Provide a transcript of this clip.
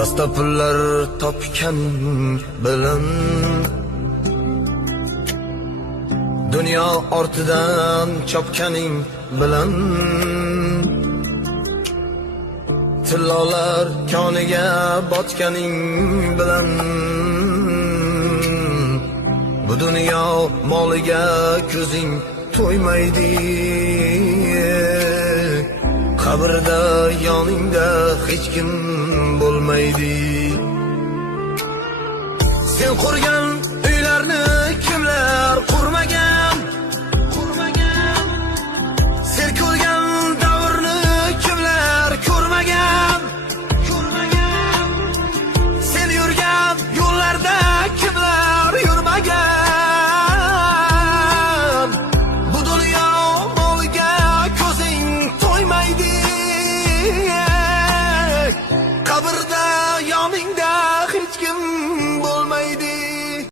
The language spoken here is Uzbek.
Rasta pullar topgan bilan dunyo ortidan chopganing bilan tillolar koniga botganing bilan bu dunyo moliga ko'zing to'ymaydi. Qabrda yoningda hech kim bo'lmaydi. Sen qurgan uylarni kimlar qurmagan? Sen ko'rgan davrni kimlar ko'rmagan? Sen yurgan yo'llarda kimlar yurmagan? Bu dunyo moliga ko'zing to'ymaydi. Qabrda yoningda